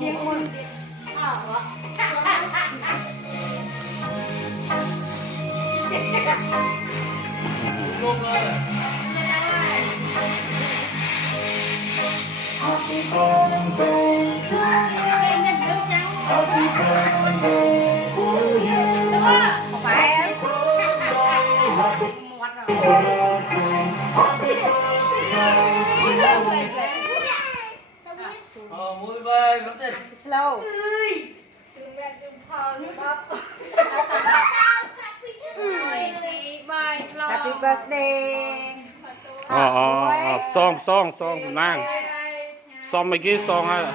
riêng môn Happy birthday to you. Happy birthday to you. không phải em Happy birthday. Happy birthday. Muy bye, vẫn thế. slow happy birthday Song nàng song mấy cái song á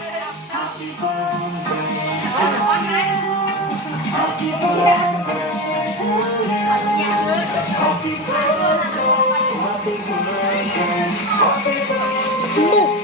Happy birthday. Happy birthday to you. Happy birthday. Happy birthday. Happy birthday.